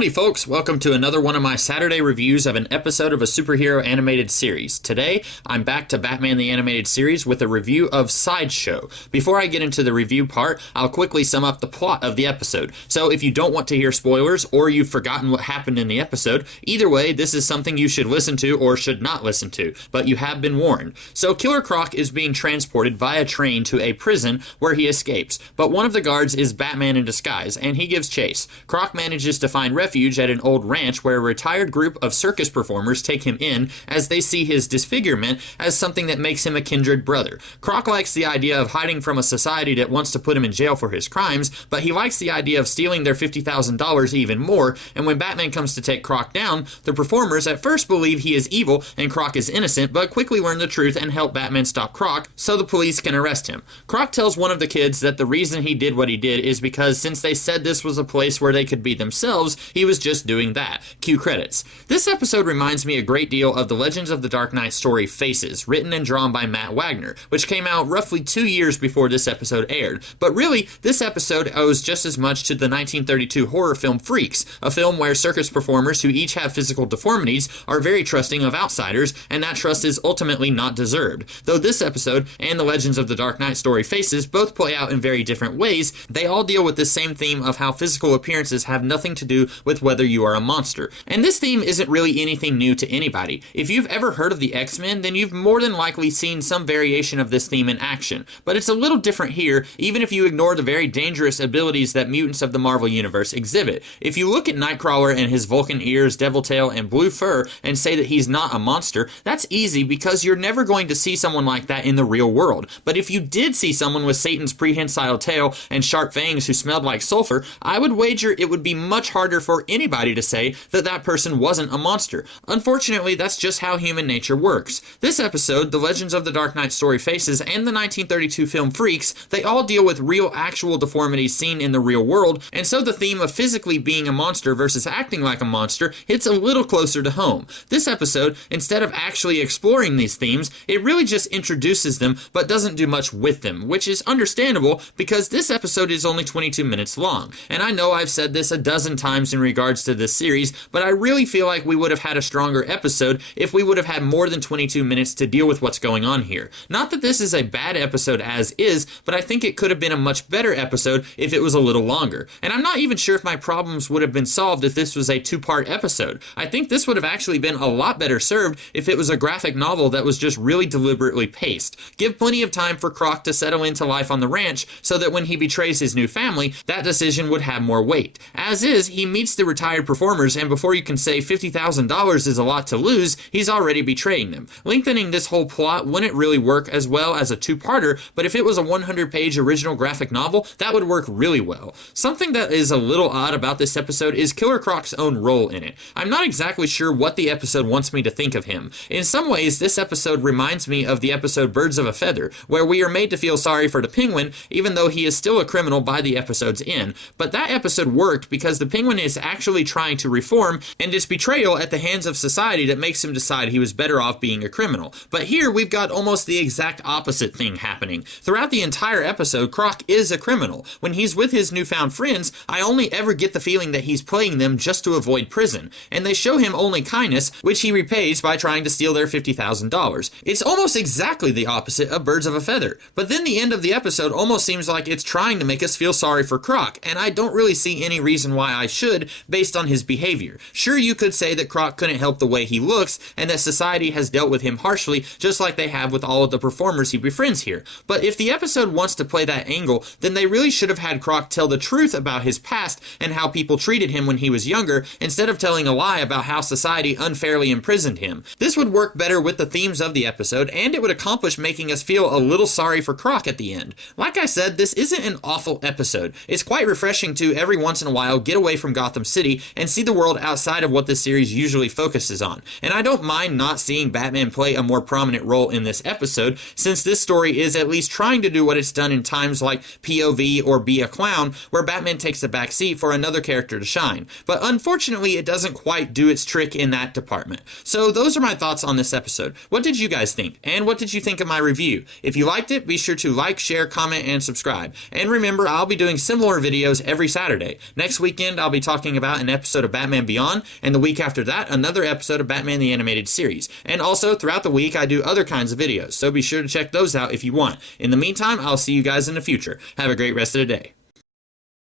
Howdy folks, welcome to another one of my Saturday reviews of an episode of a superhero animated series. Today, I'm back to Batman the Animated Series with a review of Sideshow. Before I get into the review part, I'll quickly sum up the plot of the episode. So if you don't want to hear spoilers, or you've forgotten what happened in the episode, either way, this is something you should listen to or should not listen to, but you have been warned. So Killer Croc is being transported via train to a prison where he escapes, but one of the guards is Batman in disguise, and he gives chase. Croc manages to find refuge at an old ranch where a retired group of circus performers take him in as they see his disfigurement as something that makes him a kindred brother. Croc likes the idea of hiding from a society that wants to put him in jail for his crimes, but he likes the idea of stealing their $50,000 even more, and when Batman comes to take Croc down, the performers at first believe he is evil and Croc is innocent, but quickly learn the truth and help Batman stop Croc so the police can arrest him. Croc tells one of the kids that the reason he did what he did is because since they said this was a place where they could be themselves, he was just doing that. Cue credits. This episode reminds me a great deal of the Legends of the Dark Knight story Faces, written and drawn by Matt Wagner, which came out roughly 2 years before this episode aired. But really, this episode owes just as much to the 1932 horror film Freaks, a film where circus performers who each have physical deformities are very trusting of outsiders, and that trust is ultimately not deserved. Though this episode and the Legends of the Dark Knight story Faces both play out in very different ways, they all deal with the same theme of how physical appearances have nothing to do with whether you are a monster. And this theme isn't really anything new to anybody. If you've ever heard of the X-Men, then you've more than likely seen some variation of this theme in action. But it's a little different here, even if you ignore the very dangerous abilities that mutants of the Marvel Universe exhibit. If you look at Nightcrawler and his Vulcan ears, devil tail, and blue fur and say that he's not a monster, that's easy because you're never going to see someone like that in the real world. But if you did see someone with Satan's prehensile tail and sharp fangs who smelled like sulfur, I would wager it would be much harder for anybody to say that that person wasn't a monster. Unfortunately, that's just how human nature works. This episode, the Legends of the Dark Knight story Faces, and the 1932 film Freaks, they all deal with real actual deformities seen in the real world, and so the theme of physically being a monster versus acting like a monster hits a little closer to home. This episode, instead of actually exploring these themes, it really just introduces them but doesn't do much with them, which is understandable because this episode is only 22 minutes long. And I know I've said this a dozen times in regards to this series, but I really feel like we would have had a stronger episode if we would have had more than 22 minutes to deal with what's going on here. Not that this is a bad episode as is, but I think it could have been a much better episode if it was a little longer. And I'm not even sure if my problems would have been solved if this was a two-part episode. I think this would have actually been a lot better served if it was a graphic novel that was just really deliberately paced. Give plenty of time for Croc to settle into life on the ranch so that when he betrays his new family, that decision would have more weight. As is, he meets the retired performers, and before you can say $50,000 is a lot to lose, he's already betraying them. Lengthening this whole plot wouldn't really work as well as a two-parter, but if it was a 100-page original graphic novel, that would work really well. Something that is a little odd about this episode is Killer Croc's own role in it. I'm not exactly sure what the episode wants me to think of him. In some ways, this episode reminds me of the episode Birds of a Feather, where we are made to feel sorry for the Penguin, even though he is still a criminal by the episode's end. But that episode worked because the Penguin is actually trying to reform, and it's betrayal at the hands of society that makes him decide he was better off being a criminal. But here we've got almost the exact opposite thing happening. Throughout the entire episode, Croc is a criminal. When he's with his newfound friends, I only ever get the feeling that he's playing them just to avoid prison, and they show him only kindness, which he repays by trying to steal their $50,000. It's almost exactly the opposite of Birds of a Feather. But then the end of the episode almost seems like it's trying to make us feel sorry for Croc, and I don't really see any reason why I should, based on his behavior. Sure, you could say that Croc couldn't help the way he looks, and that society has dealt with him harshly, just like they have with all of the performers he befriends here. But if the episode wants to play that angle, then they really should have had Croc tell the truth about his past and how people treated him when he was younger, instead of telling a lie about how society unfairly imprisoned him. This would work better with the themes of the episode, and it would accomplish making us feel a little sorry for Croc at the end. Like I said, this isn't an awful episode. It's quite refreshing to, every once in a while, get away from Gotham City and see the world outside of what this series usually focuses on. And I don't mind not seeing Batman play a more prominent role in this episode, since this story is at least trying to do what it's done in times like POV or Be a Clown, where Batman takes the back seat for another character to shine. But unfortunately, it doesn't quite do its trick in that department. So those are my thoughts on this episode. What did you guys think? And what did you think of my review? If you liked it, be sure to like, share, comment, and subscribe. And remember, I'll be doing similar videos every Saturday. Next weekend, I'll be talking talking about an episode of Batman Beyond, and the week after that, another episode of Batman the Animated Series. And also, throughout the week, I do other kinds of videos, so be sure to check those out if you want. In the meantime, I'll see you guys in the future. Have a great rest of the day.